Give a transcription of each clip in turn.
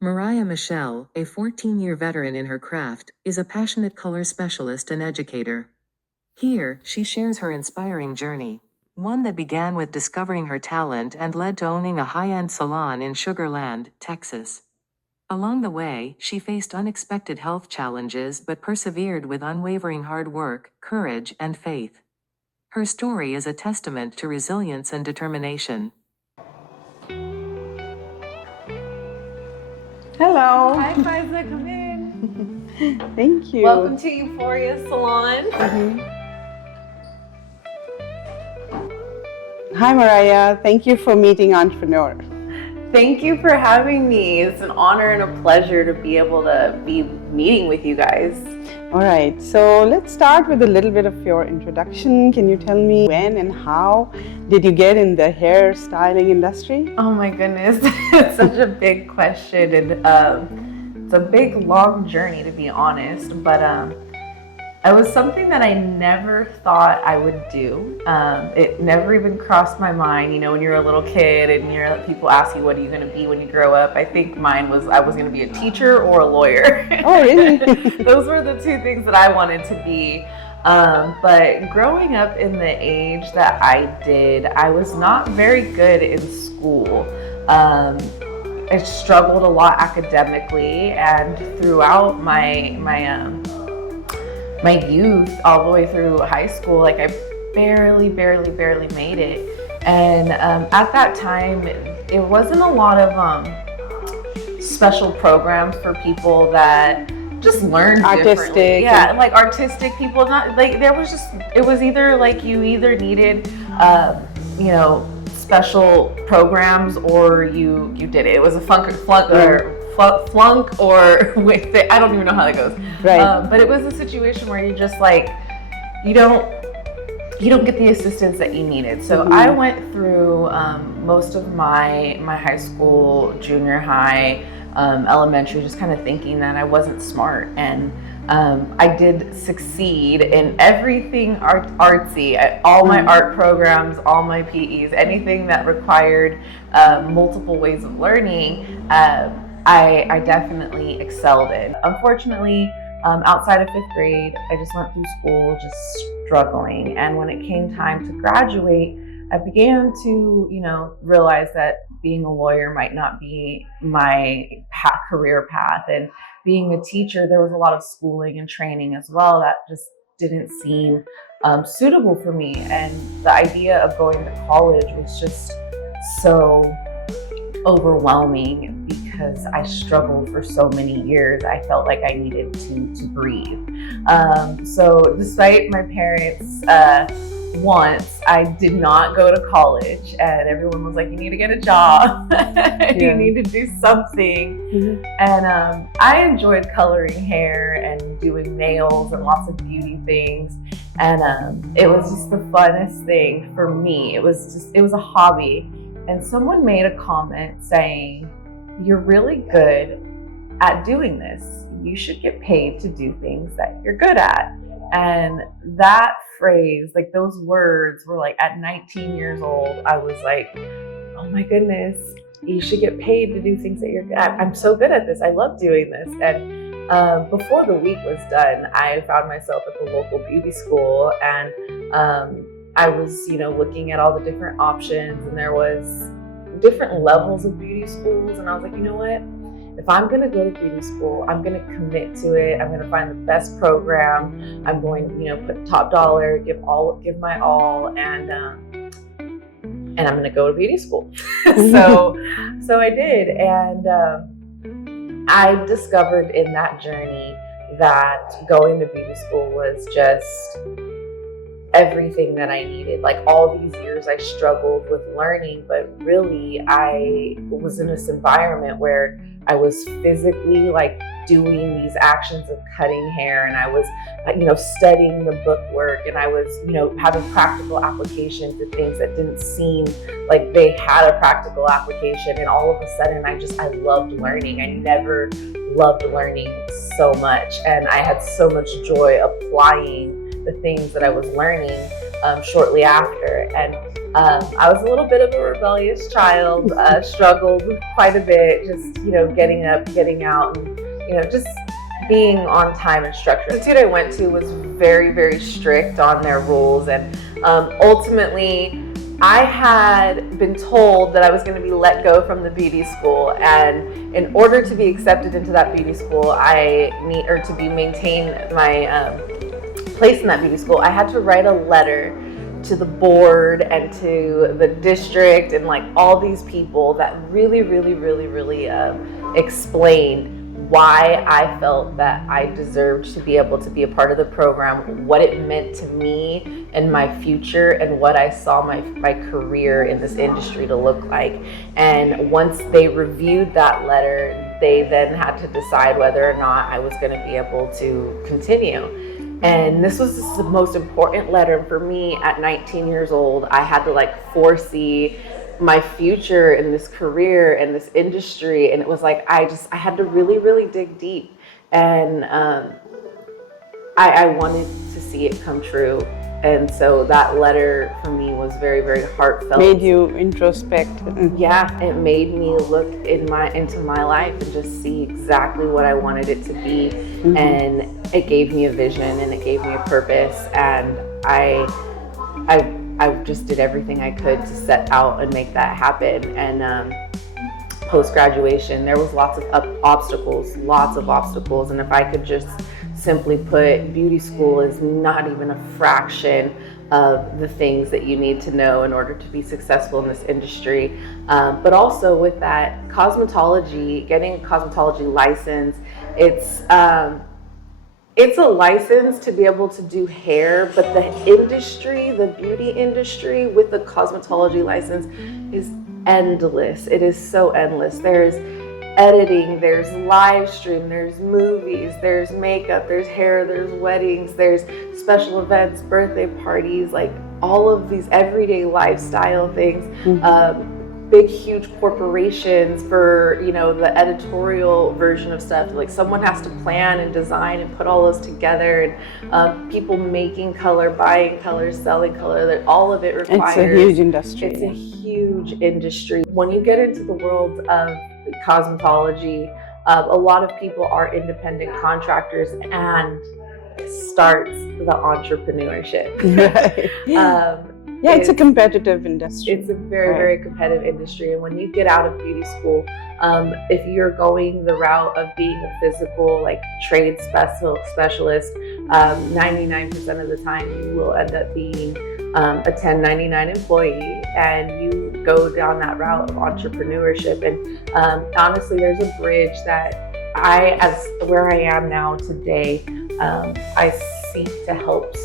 Mariah Michelle, a 14-year veteran in her craft, is a passionate color specialist and educator. Here, she shares her inspiring journey, one that began with discovering her talent and led to owning a high-end salon in Sugar Land, Texas. Along the way, she faced unexpected health challenges but persevered with unwavering hard work, courage, and faith. Her story is a testament to resilience and determination. Hello. Hi, Faiza, come in. Thank you. Welcome to Euphoria Salon. Hi, Mariah. Thank you for meeting Auntpreneur. Thank you for having me. It's an honor and a pleasure to be able to be meeting with you guys. All right, so let's start with a little bit of your introduction. Can you tell me when and how did you get in the hair styling industry? Oh my goodness, it's such a big question, and it's a big, long journey, to be honest, but it was something that I never thought I would do. It never even crossed my mind. You know, when you're a little kid and people ask you, what are you going to be when you grow up? I think mine was I was going to be a teacher or a lawyer. Oh, really? Those were the two things that I wanted to be. But growing up in the age that I did, I was not very good in school. I struggled a lot academically, and throughout my youth, all the way through high school, like I barely made it. And at that time, it wasn't a lot of special programs for people that just learn differently. Yeah, like artistic people. Not like there was just it was either like you either needed special programs or you did it. It was a flunk or with it. I don't even know how that goes. Right. But it was a situation where you just like you don't get the assistance that you needed. So I went through most of my high school, junior high, elementary, just kind of thinking that I wasn't smart, and I did succeed in everything artsy, all my art programs, all my PEs, anything that required multiple ways of learning. I definitely excelled in. Unfortunately, outside of 5th grade, I just went through school just struggling. And when it came time to graduate, I began to, realize that being a lawyer might not be my career path. And being a teacher, there was a lot of schooling and training as well that just didn't seem suitable for me. And the idea of going to college was just so overwhelming because I struggled for so many years. I felt like I needed to breathe. So despite my parents' wants, I did not go to college, and everyone was like, you need to get a job. You need to do something. And I enjoyed coloring hair and doing nails and lots of beauty things. And it was just the funnest thing for me. It was a hobby. And someone made a comment saying, you're really good at doing this. You should get paid to do things that you're good at. And that phrase, like those words were like, at 19 years old, I was like, oh my goodness, you should get paid to do things that you're good at. I'm so good at this. I love doing this. And before the week was done, I found myself at the local beauty school, and I was, looking at all the different options, and there was different levels of beauty schools. And I was like, you know what? If I'm going to go to beauty school, I'm going to commit to it. I'm going to find the best program. I'm going to, put top dollar, give my all, and I'm going to go to beauty school. So I did, and I discovered in that journey that going to beauty school was just everything that I needed. Like all these years I struggled with learning, but really I was in this environment where I was physically like doing these actions of cutting hair, and I was, studying the bookwork, and I was, having practical application to things that didn't seem like they had a practical application. And all of a sudden I loved learning. I never loved learning so much, and I had so much joy applying the things that I was learning shortly after. And I was a little bit of a rebellious child, struggled quite a bit, just, getting up, getting out, and, just being on time and structure. The institute I went to was very, very strict on their rules, and ultimately, I had been told that I was going to be let go from the beauty school, and in order to be accepted into that beauty school, to be maintained my place in that beauty school, I had to write a letter to the board and to the district and like all these people that really, really, really, really explained why I felt that I deserved to be able to be a part of the program, what it meant to me and my future, and what I saw my career in this industry to look like. And once they reviewed that letter, they then had to decide whether or not I was going to be able to continue. And this was the most important letter for me at 19 years old. I had to foresee my future in this career and this industry, and it was like I had to really, really dig deep, and I wanted to see it come true. And so that letter for me was very, very heartfelt. Made you introspect. Yeah, it made me look into my life and just see exactly what I wanted it to be. Mm-hmm. And it gave me a vision, and it gave me a purpose, and I just did everything I could to set out and make that happen. And post-graduation, there was lots of obstacles, and if I could just simply put, beauty school is not even a fraction of the things that you need to know in order to be successful in this industry. But also with that, getting a cosmetology license, it's a license to be able to do hair, but the industry, the beauty industry with the cosmetology license is endless. It is so endless. There's editing, there's live stream, there's movies, there's makeup, there's hair, there's weddings, there's special events, birthday parties, like all of these everyday lifestyle things. Big, huge corporations for, the editorial version of stuff. Like someone has to plan and design and put all those together, and people making color, buying color, selling color, that all of it requires. It's a huge industry. It's a huge industry. When you get into the world of cosmetology, a lot of people are independent contractors, and starts the entrepreneurship. Right. Yeah, it's a competitive industry. It's a very, very competitive industry. And when you get out of beauty school, if you're going the route of being a physical, trade specialist, 99% of the time you will end up being a 1099 employee, and you go down that route of entrepreneurship. And honestly, there's a bridge that where I am now today, I seek to help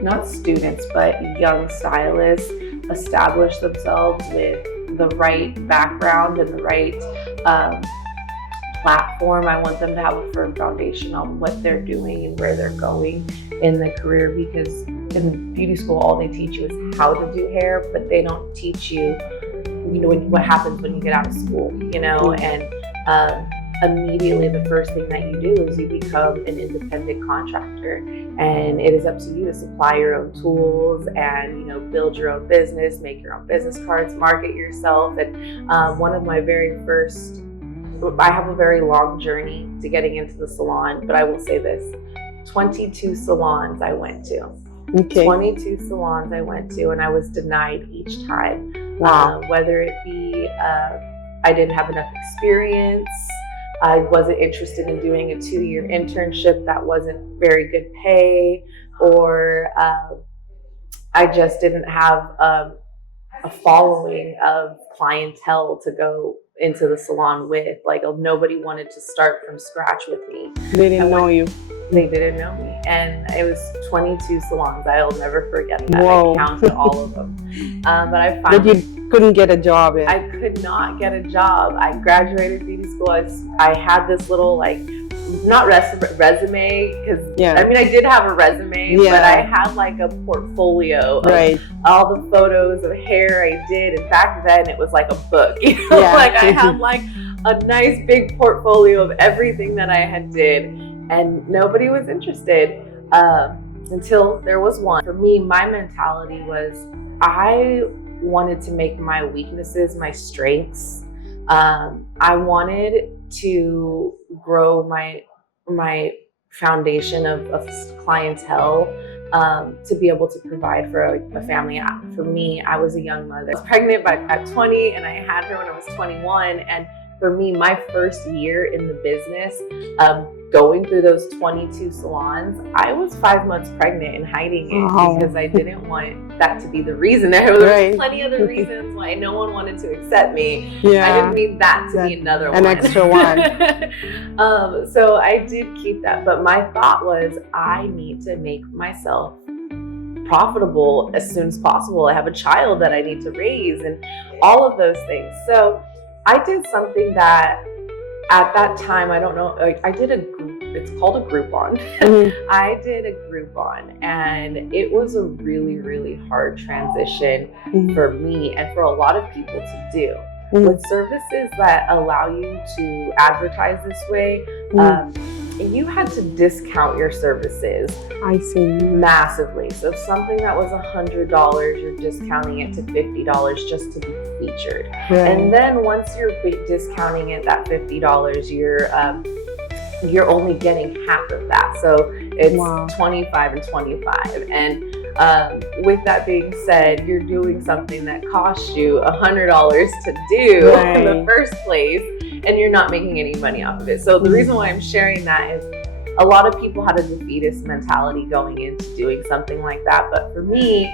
not students, but young stylists establish themselves with the right background and the right platform. I want them to have a firm foundation on what they're doing and where they're going in the career, because in beauty school, all they teach you is how to do hair, but they don't teach you, what happens when you get out of school, and immediately the first thing that you do is you become an independent contractor, and it is up to you to supply your own tools and build your own business, make your own business cards, market yourself. And one of my very first, I have a very long journey to getting into the salon, but I will say this: 22 salons I went to. Okay. 22 salons I went to, and I was denied each time. Wow. Whether it be I didn't have enough experience, I wasn't interested in doing a 2-year internship that wasn't very good pay, or I just didn't have a following of clientele to go into the salon with. Nobody wanted to start from scratch with me. They didn't know you. They didn't know me. And it was 22 salons. I'll never forget that. Whoa. I counted all of them. But I But finally... you couldn't get a job in. I could not get a job. I graduated beauty school. I had this little, not resume, because, I did have a resume, but I had, a portfolio of all the photos of hair I did. And back then, it was like a book. I had, a nice big portfolio of everything that I had did. And nobody was interested until there was one. For me, my mentality was, I wanted to make my weaknesses my strengths. I wanted to grow my foundation of clientele, to be able to provide for a family. For me, I was a young mother. I was pregnant at 20 and I had her when I was 21. And for me, my first year in the business, going through those 22 salons, I was 5 months pregnant and hiding it because I didn't want that to be the reason. There were plenty other reasons why no one wanted to accept me. Yeah. I didn't need that to be another one. An extra one. So I did keep that. But my thought was, I need to make myself profitable as soon as possible. I have a child that I need to raise and all of those things. So I did something that at that time, I don't know, I did it's called a Groupon. Mm-hmm. I did a Groupon, and it was a really, really hard transition for me and for a lot of people to do. With services that allow you to advertise this way, you had to discount your services. I see. Massively. So if something that was $100, you're discounting it to $50 just to be featured. Right. And then once you're discounting it that $50, you're only getting half of that. So it's 25 and 25. And with that being said, you're doing something that cost you $100 to do in the first place, and you're not making any money off of it. So the reason why I'm sharing that is a lot of people had a defeatist mentality going into doing something like that. But for me,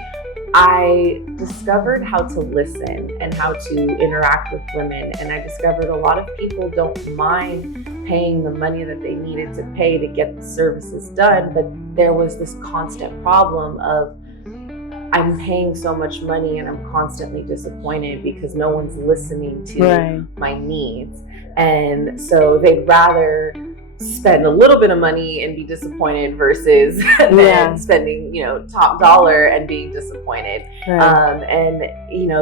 I discovered how to listen and how to interact with women. And I discovered a lot of people don't mind paying the money that they needed to pay to get the services done. But there was this constant problem of, I'm paying so much money and I'm constantly disappointed because no one's listening to my needs. And so they'd rather spend a little bit of money and be disappointed versus than spending, top dollar and being disappointed. And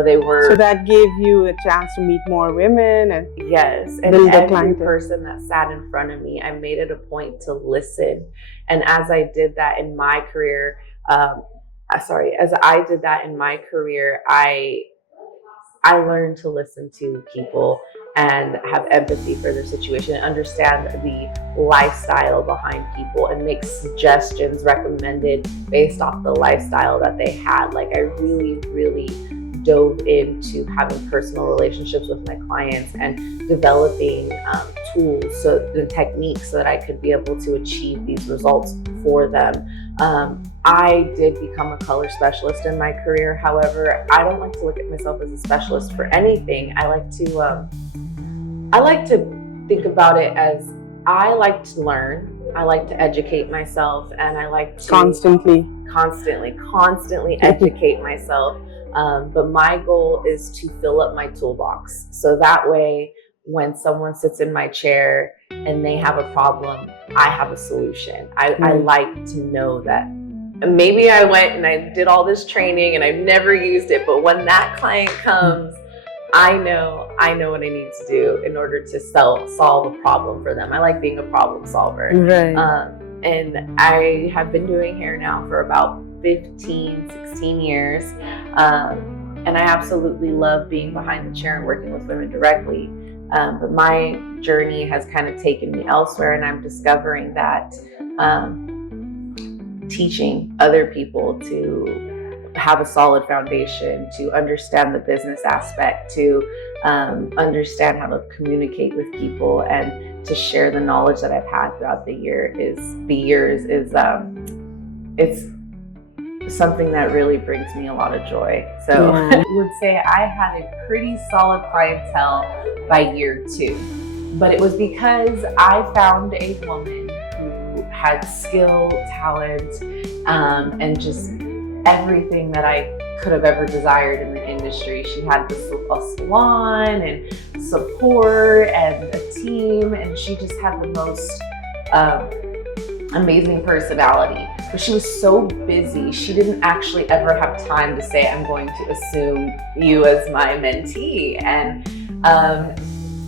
they were. So that gave you a chance to meet more women and and every person that sat in front of me, I made it a point to listen. And as I did that in my career, I learned to listen to people and have empathy for their situation and understand the lifestyle behind people and make suggestions recommended based off the lifestyle that they had. Like, I really, really dove into having personal relationships with my clients and developing tools, the techniques, so that I could be able to achieve these results for them. I did become a color specialist in my career. However, I don't like to look at myself as a specialist for anything. I like to think about it as, I like to learn, I like to educate myself, and I like to constantly educate myself. But my goal is to fill up my toolbox. So that way, when someone sits in my chair and they have a problem, I have a solution. I like to know that maybe I went and I did all this training and I've never used it, but when that client comes, I know what I need to do in order to solve a problem for them. I like being a problem solver. And I have been doing hair now for about 15, 16 years. And I absolutely love being behind the chair and working with women directly. But my journey has kind of taken me elsewhere, and I'm discovering that teaching other people to have a solid foundation, to understand the business aspect, to understand how to communicate with people, and to share the knowledge that I've had throughout the years is something that really brings me a lot of joy. So I would say I had a pretty solid clientele by year 2, but it was because I found a woman who had skill, talent, and just everything that I could have ever desired in the industry. She had a salon and support and a team, and she just had the most amazing personality. But she was so busy, she didn't actually ever have time to say, I'm going to assume you as my mentee. And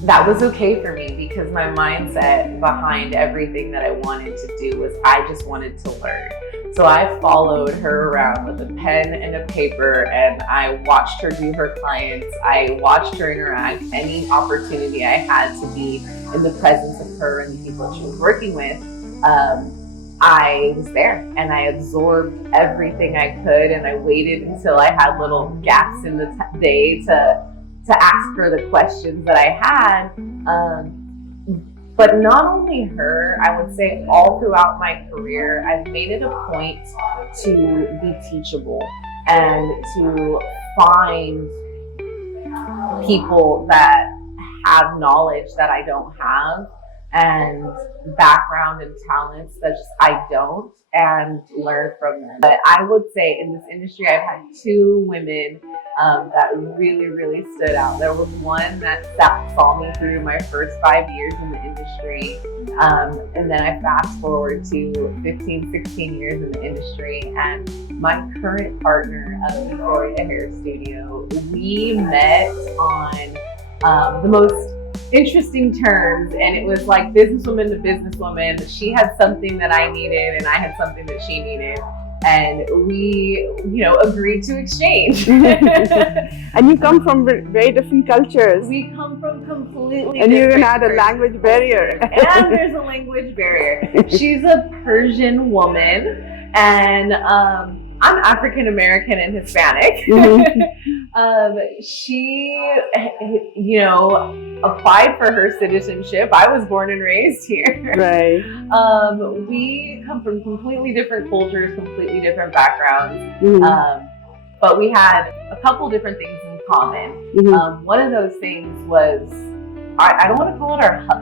that was okay for me, because my mindset behind everything that I wanted to do was, I just wanted to learn. So I followed her around with a pen and a paper, and I watched her do her clients. I watched her interact. Any opportunity I had to be in the presence of her and the people she was working with, I was there, and I absorbed everything I could, and I waited until I had little gaps in the day to ask her the questions that I had. But not only her, I would say all throughout my career, I've made it a point to be teachable and to find people that have knowledge that I don't have, and background and talents that just I don't, and learn from them. But I would say in this industry, I've had two women that really, really stood out. There was one that saw me through my first 5 years in the industry. And then I fast forward to 15, 16 years in the industry, and my current partner of Victoria Hair Studio, we met on the most interesting terms, and it was like businesswoman to businesswoman. She had something that I needed, and I had something that she needed, and we, agreed to exchange. And you come from very different cultures. We come from completely and you even different had a language barrier. And there's a language barrier. She's a Persian woman, and I'm African American and Hispanic. She, applied for her citizenship. I was born and raised here. Right. We come from completely different cultures, completely different backgrounds. Mm-hmm. But we had a couple different things in common. Mm-hmm. One of those things was, I don't want to call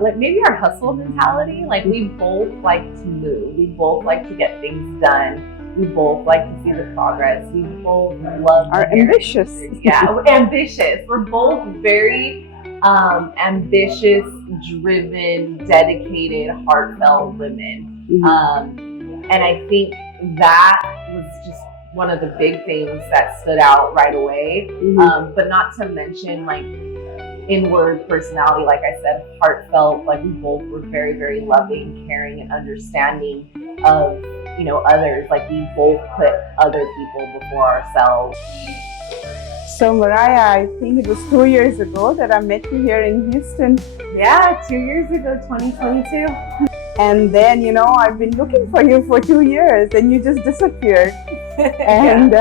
it maybe our hustle mentality. Like, we both like to move. We both like to get things done. We both like to see the progress. We both love. Are ambitious. Yeah, we're ambitious. We're both very ambitious, driven, dedicated, heartfelt women. Mm-hmm. And I think that was just one of the big things that stood out right away. Mm-hmm. But not to mention, like, inward personality, like I said, heartfelt. Like, we both were very, very loving, caring, and understanding of others. Like, we both put other people before ourselves. So Mariah, I think it was 2 years ago that I met you here in Houston. Yeah, 2 years ago, 2022. And then, I've been looking for you for 2 years, and you just disappeared. And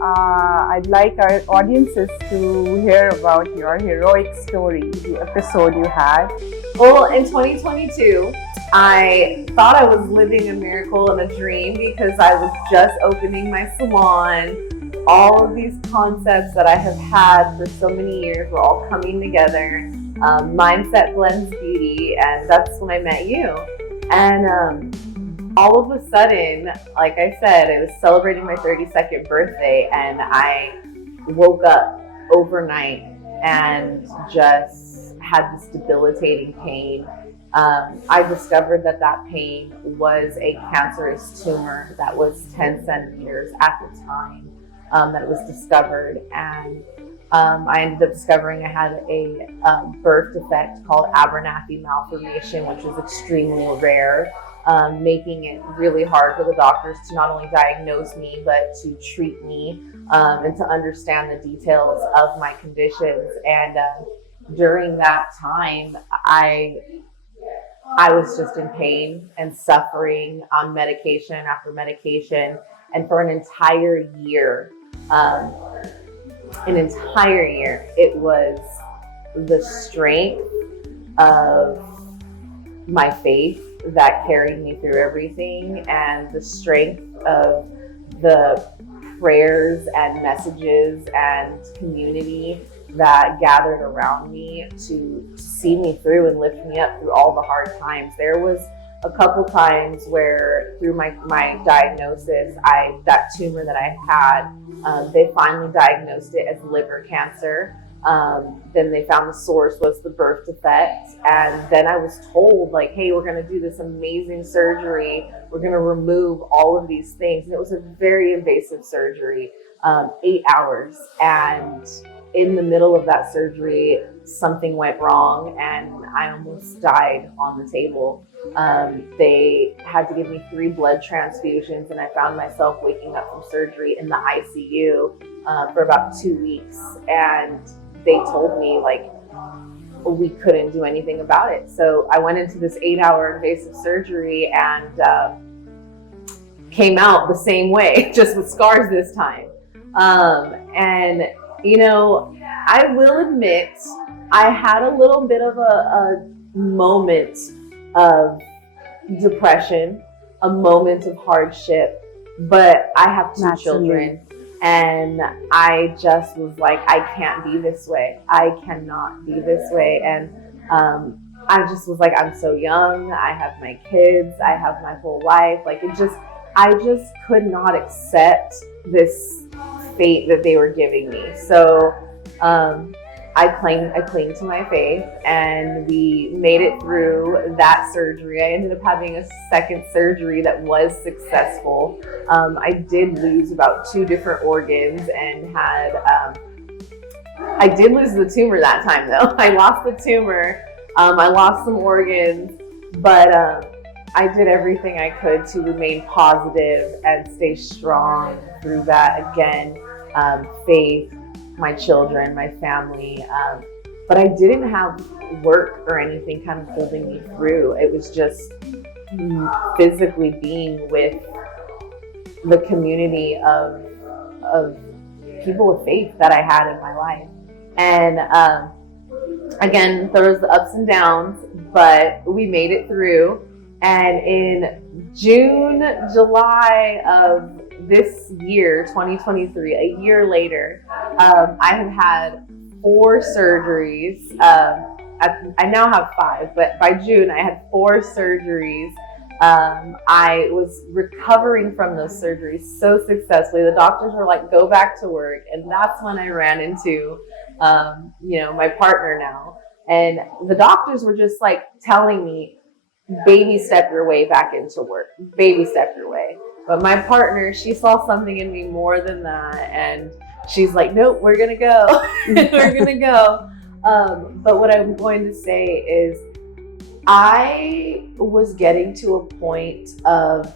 I'd like our audiences to hear about your heroic story, the episode you had. Well, in 2022, I thought I was living a miracle and a dream because I was just opening my salon. All of these concepts that I have had for so many years were all coming together. Mindset blends beauty, and that's when I met you. And all of a sudden, like I said, I was celebrating my 32nd birthday, and I woke up overnight and just had this debilitating pain. I discovered that pain was a cancerous tumor that was 10 centimeters at the time that it was discovered. And I ended up discovering I had a birth defect called Abernathy malformation, which is extremely rare, making it really hard for the doctors to not only diagnose me, but to treat me and to understand the details of my conditions. And during that time, I was just in pain and suffering on medication after medication. And for an entire year, it was the strength of my faith that carried me through everything, and the strength of the prayers and messages and community that gathered around me to see me through and lift me up through all the hard times. There was a couple times where through my diagnosis, that tumor that I had, they finally diagnosed it as liver cancer. Then they found the source was the birth defect. And then I was told, like, hey, we're going to do this amazing surgery. We're going to remove all of these things. And it was a very invasive surgery, 8 hours. And in the middle of that surgery, something went wrong and I almost died on the table. They had to give me 3 blood transfusions, and I found myself waking up from surgery in the ICU for about 2 weeks. And they told me, like, we couldn't do anything about it. So I went into this 8-hour invasive surgery and came out the same way, just with scars this time. And, you know, I will admit, I had a little bit of a moment of depression, a moment of hardship, but I have 2 children. And I just was like, I can't be this way. I cannot be this way. And I just was like, I'm so young. I have my kids. I have my whole life. Like, I just could not accept this fate that they were giving me. So I clinged to my faith, and we made it through that surgery. I ended up having a second surgery that was successful. I did lose about 2 different organs and had, I did lose the tumor that time though. I lost the tumor, I lost some organs, but I did everything I could to remain positive and stay strong through that. Again, faith, my children, my family, but I didn't have work or anything kind of holding me through. It was just physically being with the community of people with faith that I had in my life. And again, there was the ups and downs, but we made it through. And in July of this year, 2023, a year later, I have had 4 surgeries. I now have 5, but by June I had 4 surgeries. I was recovering from those surgeries so successfully. The doctors were like, go back to work. And that's when I ran into, my partner now. And the doctors were just like telling me, baby step your way back into work, baby step your way. But my partner, she saw something in me more than that. And she's like, nope, we're going to go. We're going to go. But what I'm going to say is I was getting to a point of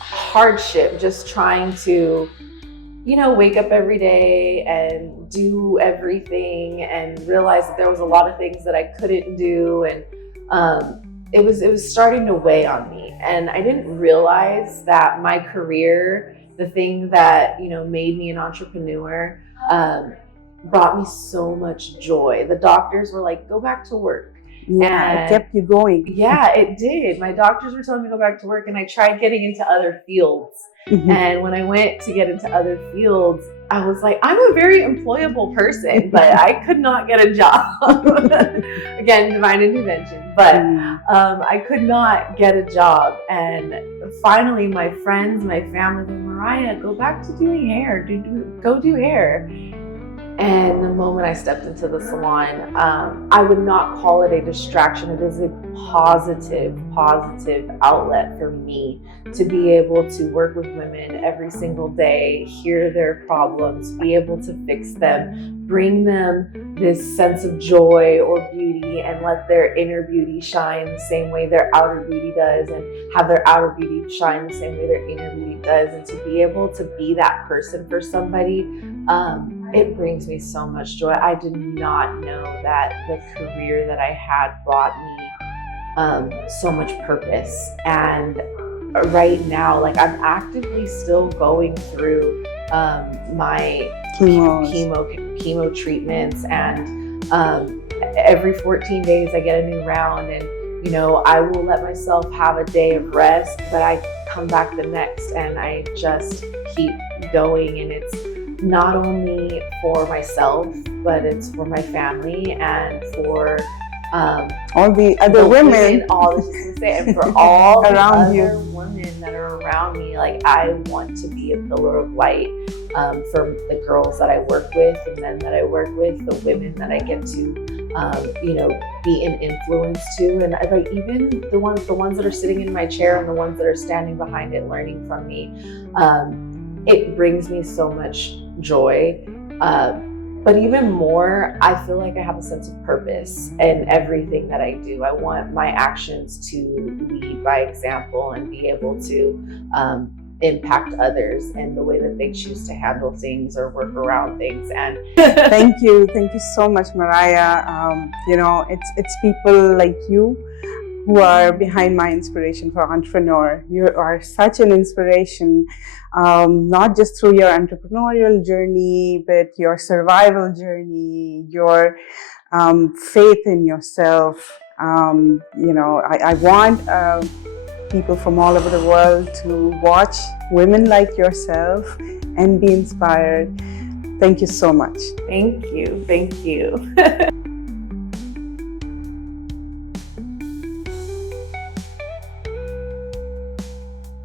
hardship, just trying to, wake up every day and do everything, and realize that there was a lot of things that I couldn't do. And it was starting to weigh on me. And I didn't realize that my career, the thing that, made me an entrepreneur, brought me so much joy. The doctors were like, go back to work. Yeah, it kept you going. Yeah, it did. My doctors were telling me to go back to work, and I tried getting into other fields. Mm-hmm. And when I went to get into other fields, I was like, I'm a very employable person, but I could not get a job. Again, divine intervention. But I could not get a job. And finally, my friends, my family, were, Mariah, go back to doing hair. Go do hair. And the moment I stepped into the salon, I would not call it a distraction. It was a positive outlet for me to be able to work with women every single day, hear their problems, be able to fix them, bring them this sense of joy or beauty, and let their inner beauty shine the same way their outer beauty does, and have their outer beauty shine the same way their inner beauty does. And to be able to be that person for somebody, it brings me so much joy. I did not know that the career that I had brought me so much purpose. And right now, like, I'm actively still going through my chemo treatments, and every 14 days I get a new round, and I will let myself have a day of rest, but I come back the next and I just keep going. And it's not only for myself, but it's for my family and for all the other women. And for all around the other women that are around me. Like, I want to be a pillar of light for the girls that I work with, the men that I work with, the women that I get to be an influence to. And like, even the ones that are sitting in my chair and the ones that are standing behind it learning from me, it brings me so much joy. But even more, I feel like I have a sense of purpose in everything that I do. I want my actions to lead by example and be able to impact others in the way that they choose to handle things or work around things. And Thank you so much, Mariah. It's people like you who are behind my inspiration for Auntpreneur. You are such an inspiration, not just through your entrepreneurial journey, but your survival journey, your faith in yourself. I want people from all over the world to watch women like yourself and be inspired. Thank you so much. Thank you.